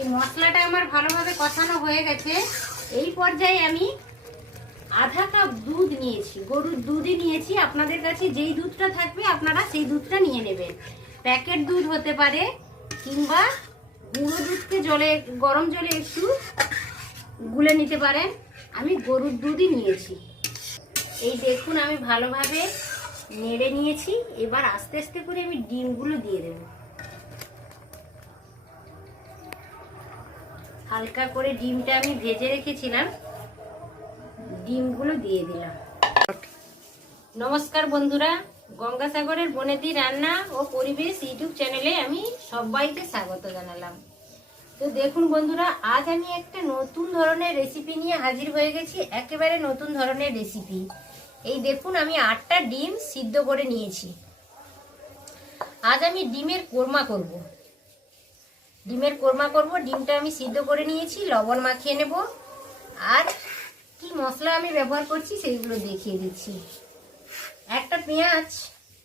এই মশলাটা আমার ভালোভাবে কষানো হয়ে গেছে। এই পর্যায়ে আমি আধা কাপ দুধ নিয়েছি, গরুর দুধই নিয়েছি। আপনাদের কাছে যেই দুধটা থাকবে আপনারা সেই দুধটা নিয়ে নেবেন। প্যাকেট দুধ হতে পারে কিংবা গুঁড়ো দুধকে গরম জলে একটু গুলে নিতে পারেন। আমি গরুর দুধই নিয়েছি। এই দেখুন আমি ভালোভাবে নেড়ে নিয়েছি। এবার আস্তে আস্তে করে আমি ডিমগুলো দিয়ে দেব। হালকা করে ডিমটা আমি ভেজে রেখেছিলাম, ডিমগুলো দিয়ে দিলাম। নমস্কার বন্ধুরা, গঙ্গাসাগরের বনেদি রান্না ও পরিবেশ ইউটিউব চ্যানেলে আমি সবাইকে স্বাগত জানালাম। তো দেখুন বন্ধুরা, আজ আমি একটা নতুন ধরনের রেসিপি নিয়ে হাজির হয়ে গেছি। একেবারে নতুন ধরনের রেসিপি। এই দেখুন আমি 8টা ডিম সিদ্ধ করে নিয়েছি। আজ আমি ডিমের কোরমা করব। ডিমটা আমি সিদ্ধ করে নিয়েছি, লবণ মাখিয়ে নেব। আর কি মশলা আমি ব্যবহার করছি সেইগুলো দেখিয়ে দিচ্ছি। একটা পেঁয়াজ,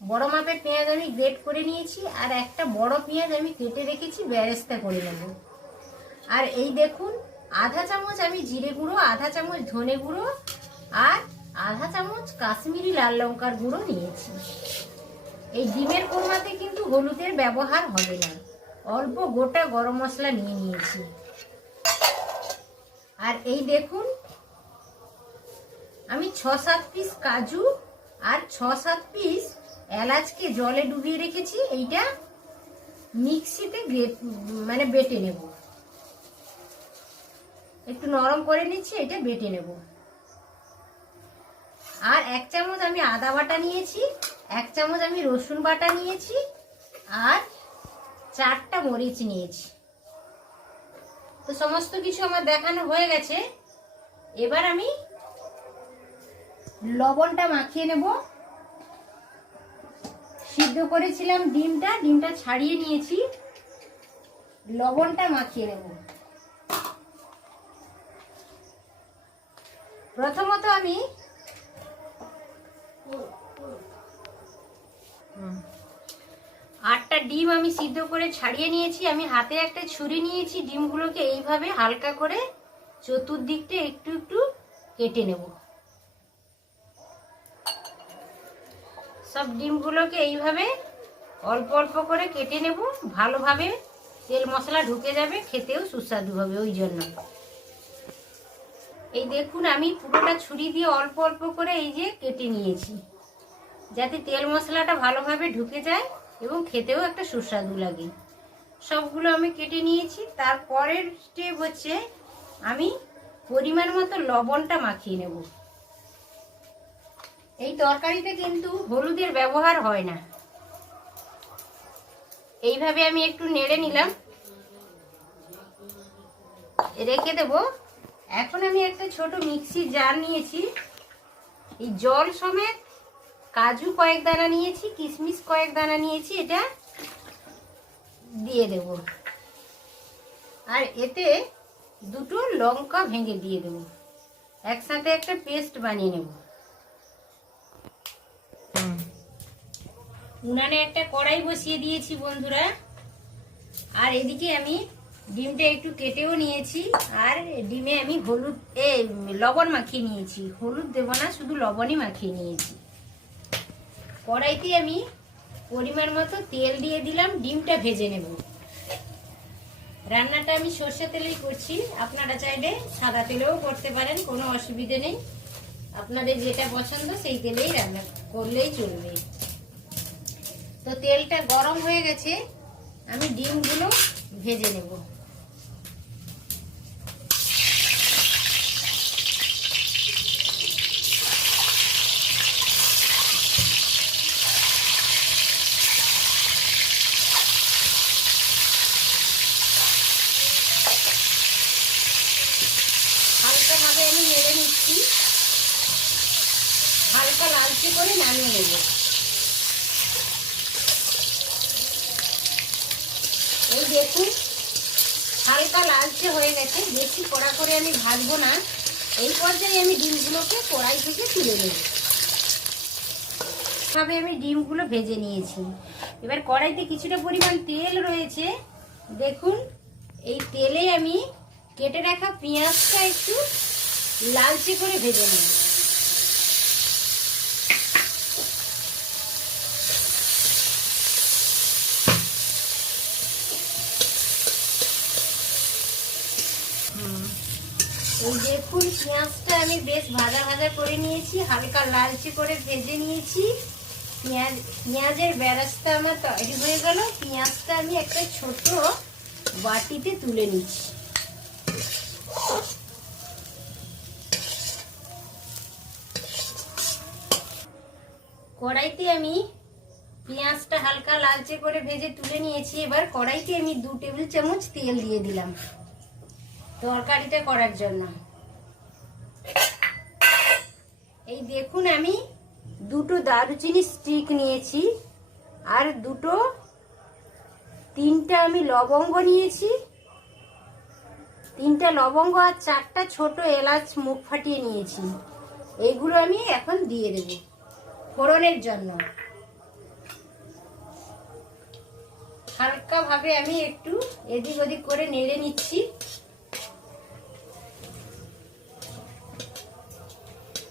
বড় মাপের পেঁয়াজ আমি গ্রেট করে নিয়েছি। আর একটা বড় পেঁয়াজ আমি কেটে রেখেছি, বেরেস্তা করে নেব। আর এই দেখুন আধা চামচ আমি জিরে গুঁড়ো, আধা চামচ ধনে গুঁড়ো আর আধা চামচ কাশ্মীরি লাল লঙ্কার গুঁড়ো নিয়েছি। এই ডিমের কোরমাতে কিন্তু হলুদের ব্যবহার হবে না। অল্প গোটা গরম মশলা নিয়ে নিয়েছি। আর এই দেখুন আমি 6-7 পিস কাজু আর 6-7 পিস এলাচকে জলে ডুবিয়ে রেখেছি। এইটা মিক্সিতে বেটে নেব। একটু নরম করে নিচ্ছি, এটা বেটে নেব। আর 1 চামচ আমি আদা বাটা নিয়েছি, 1 চামচ আমি রসুন বাটা নিয়েছি আর 4টা মরিচ নিয়েছি। তো সমস্ত কিছু আমার দেখানো হয়ে গেছে। এবার আমি লবণটা মাখিয়ে নেব। সিদ্ধ করেছিলাম ডিমটা ছাড়িয়ে নিয়েছি, লবণটা মাখিয়ে নেব। প্রথমত আমি 8টা ডিম আমি সিদ্ধ করে ছাড়িয়ে নিয়েছি। আমি হাতে একটা ছুরি নিয়েছি, ডিমগুলোকে এইভাবে হালকা করে চতুর্দিকটা একটু একটু কেটে নেব। সব ডিমগুলোকে এইভাবে অল্প অল্প করে কেটে নেব। ভালোভাবে তেল মশলা ঢুকে যাবে, খেতেও সুস্বাদু হবে। ওই জন্য এই দেখুন আমি পুরোটা ছুরি দিয়ে অল্প অল্প করে এই যে কেটে নিয়েছি, যাতে তেল মশলাটা ভালোভাবে ঢুকে যায় এবং খেতেও একটা সুস্বাদু লাগে। সবগুলো আমি কেটে নিয়েছি। তারপরের স্টেপ হচ্ছে আমি পরিমাণ মতো লবণটা মাখিয়ে নেব। এই তরকারিতে কিন্তু হলুদের ব্যবহার হয় না। এইভাবে আমি একটু নেড়ে নিলাম, রেখে দেব। এখন আমি একটা ছোট মিক্সি জার নিয়েছি। এই জল সমেত কাজু কয়েক দানা নিয়েছি, কিশমিশ কয়েক দানা নিয়েছি, এটা দিয়ে দেব। আর এতে 2টো লঙ্কা ভেঙে দিয়ে দেব। একসাথে একটা পেস্ট বানিয়ে নেব। উনানে একটা কড়াই বসিয়ে দিয়েছি বন্ধুরা। আর এদিকে আমি ডিমটা একটু কেটেও নিয়েছি। আর ডিমে আমি লবণ মাখিয়ে নিয়েছি। হলুদ দেব না, শুধু লবণই মাখিয়ে নিয়েছি। কড়াইতে আমি পরিমাণ মতো তেল দিয়ে দিলাম, ডিমটা ভেজে নেব। রান্নাটা আমি সরষে তেলেই করছি, আপনারা চাইলে সাদা তেলেও করতে পারেন, কোনো অসুবিধে নেই। আপনাদের যেটা পছন্দ সেই তেলেই রান্না করলেই চলবে। তো তেলটা গরম হয়ে গেছে, আমি ডিমগুলো ভেজে নেব। হালকাভাবে আমি নেড়ে নিচ্ছি, হালকা লালচে করে নামিয়ে নেব। এই দেখুন হালকা লালচে হয়ে গেছে, বেশি কড়া করে আমি ভাজবো না। এই পর্যায়ে আমি ডিমগুলোকে কড়াই থেকে তুলে নেব। ভাবে আমি ডিমগুলো ভেজে নিয়েছি। এবার কড়াইতে কিছুটা পরিমাণ তেল রয়েছে, দেখুন এই তেলে আমি কেটে রাখা পেঁয়াজটা একটু লালচে করে ভেজে নেব। এই দেখুন পেঁয়াজটা আমি বেশ ভাজা ভাজা করে নিয়েছি, হালকা লালচে করে ভেজে নিয়েছি। পেঁয়াজের বেরেস্তা আমার তৈরি হয়ে গেল। পেঁয়াজটা আমি একটা ছোট বাটিতে তুলে নিচ্ছি। কড়াইতে আমি পেঁয়াজটা হালকা লালচে করে ভেজে তুলে নিয়েছি। এবার কড়াইতে আমি 2 টেবিল চামচ তেল দিয়ে দিলাম তরকারিটা করার জন্য। এই দেখুন আমি 2টো দারুচিনি স্টিক নিয়েছি, আর 3টা আমি লবঙ্গ নিয়েছি। 3টা লবঙ্গ আর 4টা ছোট এলাচ মুখ ফাটিয়ে নিয়েছি। এইগুলো আমি এখন দিয়ে দেব ফোড়নের জন্য। হালকা ভাবে আমি একটু এদিক ওদিক করে নেড়ে নিচ্ছি।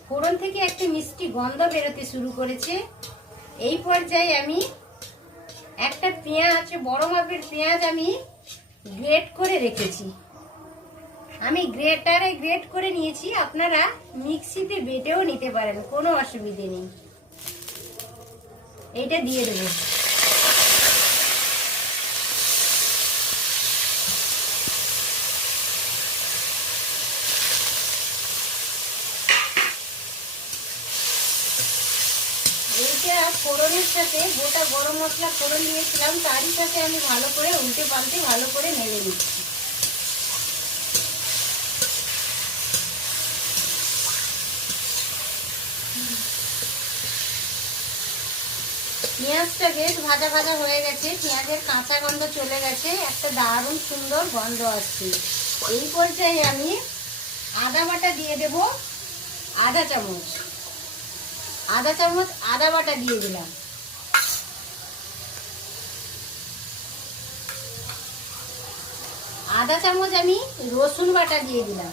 ফোড়ন থেকে একটা মিষ্টি গন্ধ বেরোতে শুরু করেছে। এই পর্যায়ে আমি একটা পেঁয়াজ, বড় মাপের পেঁয়াজ আমি গ্রেট করে রেখেছি। আমি গ্রেটারে গ্রেট করে নিয়েছি, আপনারা মিক্সিতে বেটেও নিতে পারেন, কোনো অসুবিধে নেই। এইটা দিয়ে দেবো। এইটা ফোড়নের সাথে গোটা গরম মশলা ফোড়ন দিয়েছিলাম, তারই সাথে আমি ভালো করে উল্টে পাল্টে ভালো করে নেড়ে নিচ্ছি। পেঁয়াজটা বেশ ভাজা ভাজা হয়ে গেছে, পেঁয়াজের কাঁচা গন্ধ চলে গেছে, একটা দারুণ সুন্দর গন্ধ আসছে। এই পর্যায়ে আমি আদা বাটা দিয়ে দেব আধা চামচ। আদা বাটা দিয়ে দিলাম। আধা চামচ আমি রসুন বাটা দিয়ে দিলাম।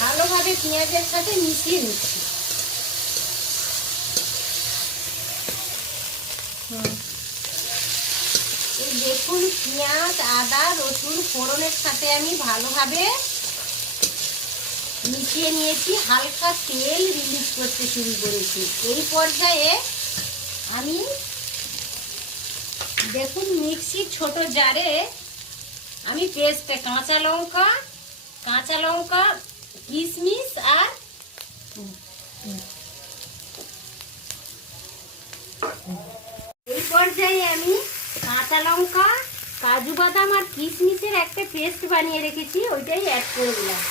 ভালোভাবে পেঁয়াজের সাথে মিশিয়ে নিচ্ছি। এই দেখুন পেঁয়াজ, আদা, রসুন ফোড়নের সাথে আমি ভালোভাবে মিশিয়ে নিয়েছি। হালকা তেল রিলিজ করতে শুরু করেছি। এই পর্যায়ে আমি দেখুন মিক্সির ছোট জারে আমি পেস্টে কাঁচা লঙ্কা, কিশমিশ আর এই পর্যায়ে আমি কাঁচা লঙ্কা, কাজু বাদাম আর কিশমিশের একটা পেস্ট বানিয়ে রেখেছি, ওইটাই অ্যাড করে দিলাম।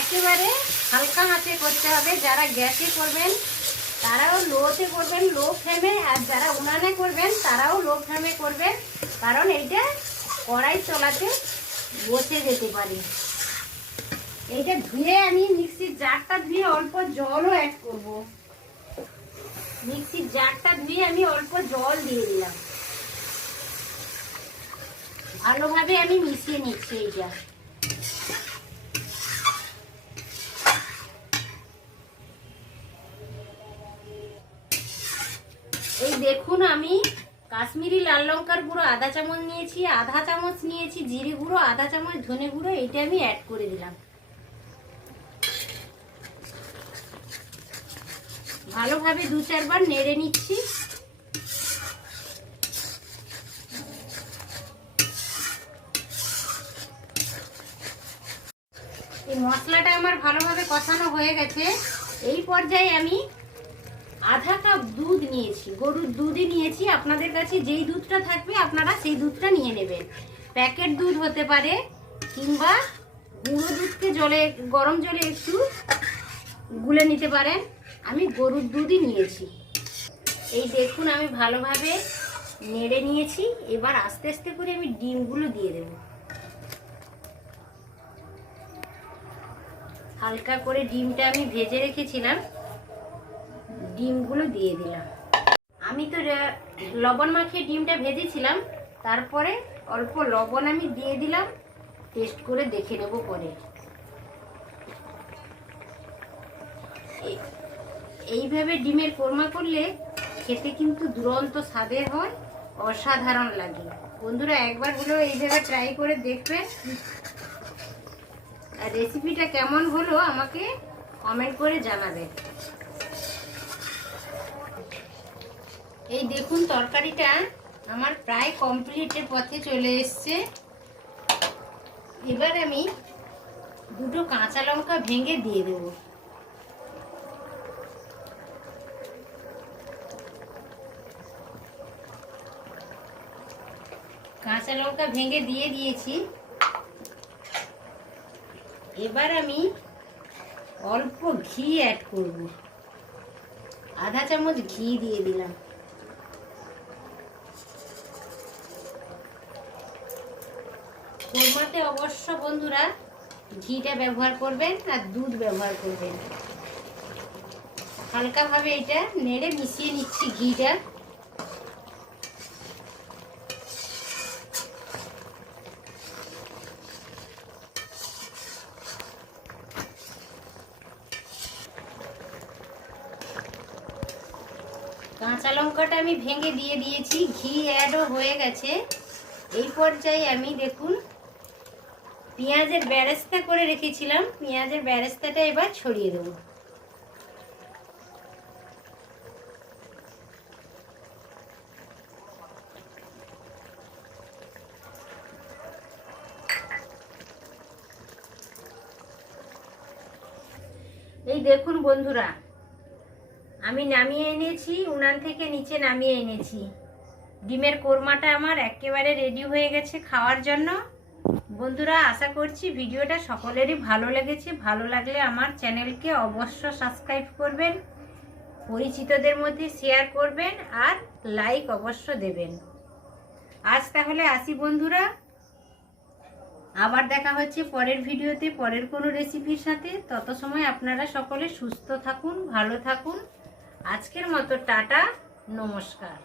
একেবারে হালকা আঁচে করতে হবে। যারা গ্যাসে করবেন তারাও লোতে করবেন, লো ফ্লেমে, আর যারা উনানে করবেন তারাও লো ফ্লেমে করবেন, কারণ এইটা কড়াই তলাতে বসে যেতে পারে। এইটা ধুয়ে আমি মিক্সির জারটা ধুয়ে অল্প জলও অ্যাড করব। মিক্সির জারটা ধুয়ে আমি অল্প জল দিয়ে দিলাম। ভালোভাবে আমি মিশিয়ে নিচ্ছি। এইটা এই দেখুন আমি কাশ্মীরি লাল লঙ্কার গুঁড়ো আধা চামচ নিয়েছি, আধা চামচ নিয়েছি জিরে গুঁড়ো, আধা চামচ ধনে গুঁড়ো, এইটা আমি অ্যাড করে দিলাম। ভালোভাবে 2-4 বার নেড়ে নিচ্ছি। এই মশলাটা আমার ভালোভাবে কষানো হয়ে গেছে। এই পর্যায়ে আমি আধা কাপ দুধ নিয়েছি, গরুর দুধই নিয়েছি। আপনাদের কাছে যেই দুধটা থাকবে আপনারা সেই দুধটা নিয়ে নেবেন। প্যাকেট দুধ হতে পারে, কিংবা গুঁড়ো দুধকে গরম জলে একটু গুলে নিতে পারেন। আমি গরুর দুধই নিয়েছি। এই দেখুন আমি ভালোভাবে নেড়ে নিয়েছি। এবার আস্তে আস্তে করে আমি ডিমগুলো দিয়ে দেব। হালকা করে ডিমটা আমি ভেজে রেখেছিলাম, ডিমগুলো দিয়ে দিলাম। আমি তো লবণ মাখিয়ে ডিমটা ভেজেছিলাম, তারপরে অল্প লবণ আমি দিয়ে দিলাম, টেস্ট করে দেখে নেব পরে। এইভাবে ডিমের কোরমা করলে খেতে কিন্তু দুরন্ত স্বাদের হয়, অসাধারণ লাগে। বন্ধুরা একবার হলেও এইভাবে ট্রাই করে দেখবেন। আর রেসিপিটা কেমন হলো আমাকে কমেন্ট করে জানাবেন। এই দেখুন তরকারিটা আমার প্রায় কমপ্লিটের পথে চলে এসছে। এবার আমি দুটো কাঁচা লঙ্কা ভেঙে দিয়ে দেব। কাঁচা লঙ্কা ভেঙে দিয়ে দিয়েছি। এবার আমি অল্প ঘি অ্যাড করব, আধা চামচ ঘি দিয়ে দিলাম। কোরমাতে অবশ্য বন্ধুরা ঘিটা ব্যবহার করবেন আর দুধ ব্যবহার করবেন। হালকাভাবে এটা নেড়ে মিশিয়ে নিচ্ছি ঘিটা। কাঁচা লঙ্কাটা আমি ভেঙে দিয়ে দিয়েছি, ঘি অ্যাডও হয়ে গেছে। এই পর্যায়ে আমি দেখুন পেঁয়াজের বেরেস্তা করে রেখেছিলাম, পেঁয়াজের বেরেস্তাটা এবার ছড়িয়ে দেব। এই দেখুন বন্ধুরা আমি নামিয়ে এনেছি, উনান থেকে নিচে নামিয়ে এনেছি। ডিমের কোরমাটা আমার একেবারে রেডি হয়ে গেছে খাওয়ার জন্য। বন্ধুরা আশা করছি ভিডিওটা সকলেরই ভালো লেগেছে। ভালো লাগলে আমার চ্যানেলকে অবশ্য সাবস্ক্রাইব করবেন, পরিচিতদের মধ্যে শেয়ার করবেন আর লাইক অবশ্য দেবেন। আজ তাহলে আসি বন্ধুরা, আবার দেখা হচ্ছে পরের ভিডিওতে পরের কোনো রেসিপির সাথে। তত সময় আপনারা সকলে সুস্থ থাকুন, ভালো থাকুন। আজকের মতো টাটা, নমস্কার।